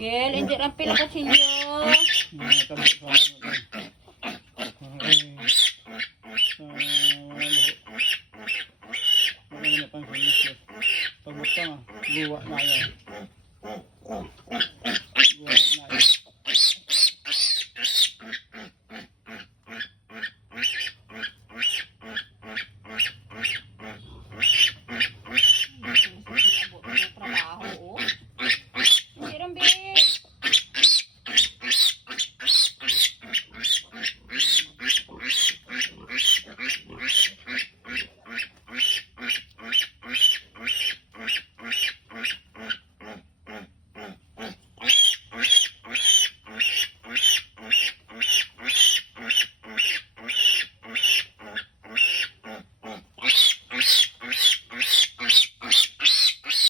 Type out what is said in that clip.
Gel, hindi sinyo. Ito. Ay, sa luho. Ano na guwa na yan. Whoosh.